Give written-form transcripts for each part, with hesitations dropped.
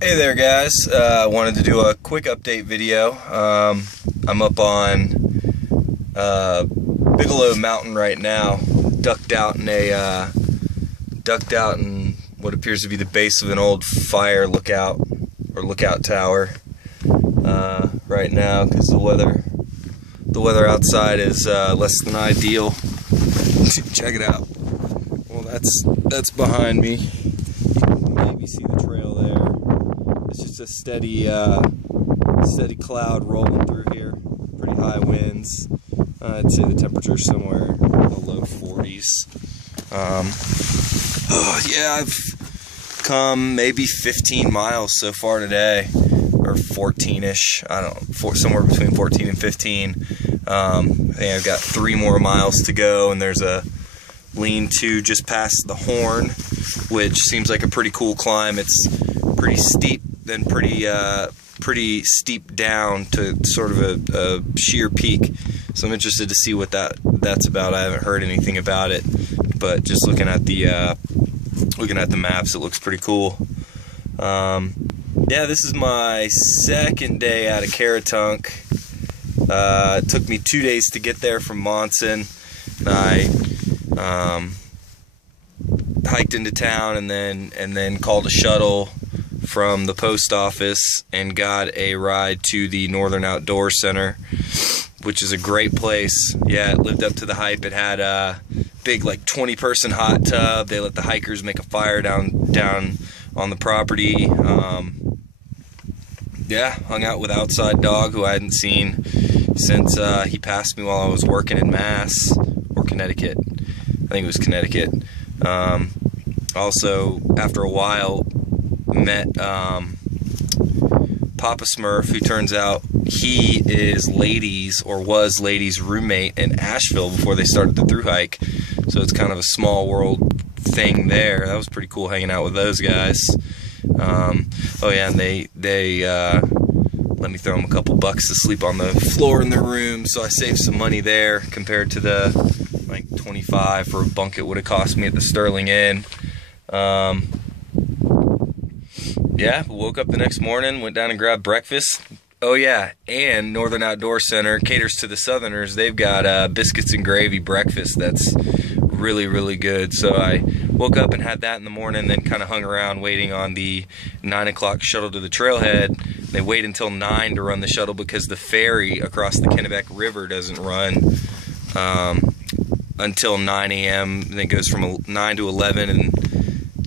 Hey there guys, I wanted to do a quick update video. I'm up on Bigelow Mountain right now, ducked out in what appears to be the base of an old fire lookout tower right now, because the weather outside is less than ideal. Check it out. Well, that's behind me. You can maybe see the trail there. It's just a steady cloud rolling through here. Pretty high winds. I'd say the temperature's somewhere in the low 40s. Yeah, I've come maybe 15 miles so far today, or 14-ish. I don't know, somewhere between 14 and 15. I think I've got 3 more miles to go, and there's a lean-to just past the Horn, which seems like a pretty cool climb. It's pretty steep, then pretty steep down to sort of a sheer peak. So I'm interested to see what that's about. I haven't heard anything about it, but just looking at the maps, it looks pretty cool. Yeah, this is my second day out of Caratunk. It took me 2 days to get there from Monson. I hiked into town and then called a shuttle from the post office and got a ride to the Northern Outdoor Center, which is a great place. Yeah, it lived up to the hype. It had a big, like, 20-person hot tub. They let the hikers make a fire down on the property. Yeah, hung out with Outside Dog, who I hadn't seen since he passed me while I was working in Mass, or Connecticut. I think it was Connecticut. Also, after a while, met Papa Smurf, who turns out he is was Lady's roommate in Asheville before they started the thru hike. So it's kind of a small world thing there. That was pretty cool hanging out with those guys. Oh yeah, and they let me throw them a couple bucks to sleep on the floor in their room, so I saved some money there compared to the like 25 for a bunk it would have cost me at the Sterling Inn. Yeah, woke up the next morning, went down and grabbed breakfast. Oh yeah, and Northern Outdoor Center caters to the Southerners. They've got biscuits and gravy breakfast that's really, really good. So I woke up and had that in the morning, then kind of hung around waiting on the 9 o'clock shuttle to the trailhead. They wait until 9 to run the shuttle because the ferry across the Kennebec River doesn't run until 9 a.m. Then it goes from 9 to 11 and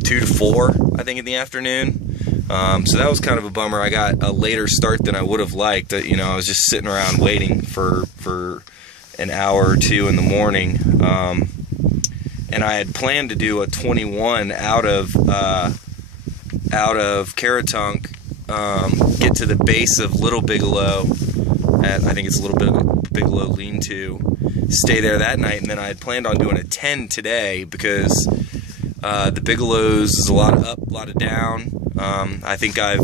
2 to 4, I think, in the afternoon. So that was kind of a bummer. I got a later start than I would have liked. You know, I was just sitting around waiting for an hour or two in the morning. And I had planned to do a 21 out of Caratunk, get to the base of Little Bigelow at, I think it's Little Bigelow Lean-To, stay there that night, and then I had planned on doing a 10 today because the Bigelows is a lot of up, a lot of down. I think I'm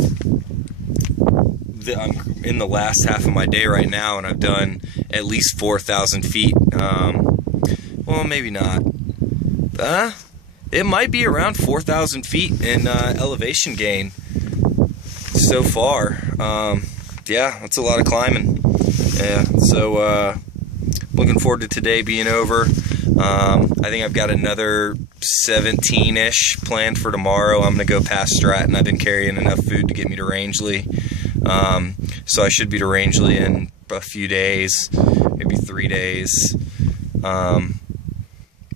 in the last half of my day right now, and I've done at least 4,000 feet. Well, maybe not. It might be around 4,000 feet in elevation gain so far. Yeah, that's a lot of climbing. Yeah, so looking forward to today being over. I think I've got another 17-ish planned for tomorrow. I'm going to go past Stratton. I've been carrying enough food to get me to Rangeley. So I should be to Rangeley in a few days, maybe 3 days.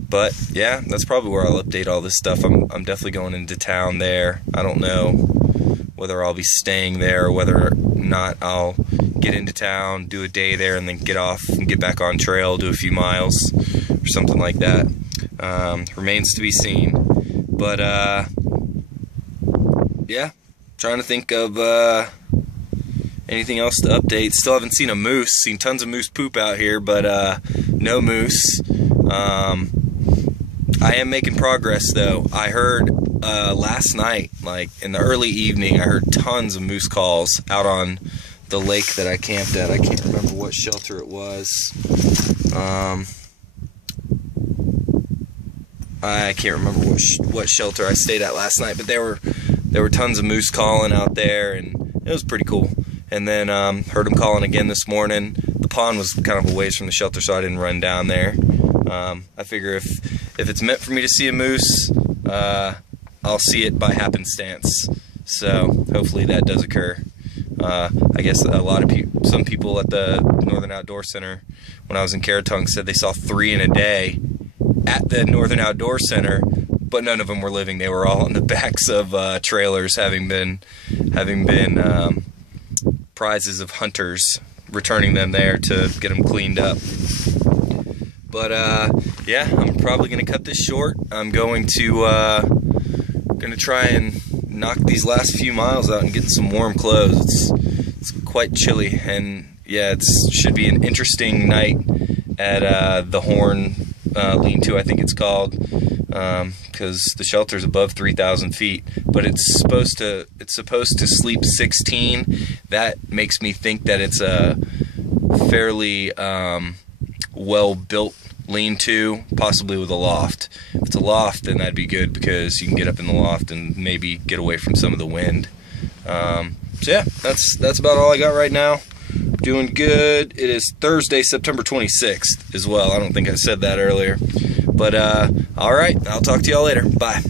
But yeah, that's probably where I'll update all this stuff. I'm definitely going into town there. I don't know whether I'll be staying there or whether or not I'll get into town, do a day there, and then get off and get back on trail, do a few miles or something like that. Remains to be seen. But yeah, trying to think of anything else to update. Still haven't seen a moose. Seen tons of moose poop out here, but no moose. I am making progress though. I heard last night, like in the early evening, I heard tons of moose calls out on the lake that I camped at. I can't remember what shelter it was. I can't remember what shelter I stayed at last night, but there were there were tons of moose calling out there, and it was pretty cool. And then heard them calling again this morning. The pond was kind of a ways from the shelter, so I didn't run down there. I figure if it's meant for me to see a moose, I'll see it by happenstance. So hopefully that does occur. I guess some people at the Northern Outdoor Center, when I was in Caratunk, said they saw 3 in a day at the Northern Outdoor Center, but none of them were living. They were all on the backs of trailers, having been prizes of hunters, returning them there to get them cleaned up. But yeah, I'm probably gonna cut this short. I'm going to try and knock these last few miles out and get some warm clothes. It's quite chilly, and yeah, it should be an interesting night at the Horn Lean-To, I think it's called, because the shelter's above 3,000 feet, but it's supposed to sleep 16. That makes me think that it's a fairly well-built lean-to, possibly with a loft. If it's a loft, then that'd be good, because you can get up in the loft and maybe get away from some of the wind. So yeah, that's about all I got right now. Doing good. It is Thursday, September 26th as well. I don't think I said that earlier. But all right, I'll talk to y'all later. Bye.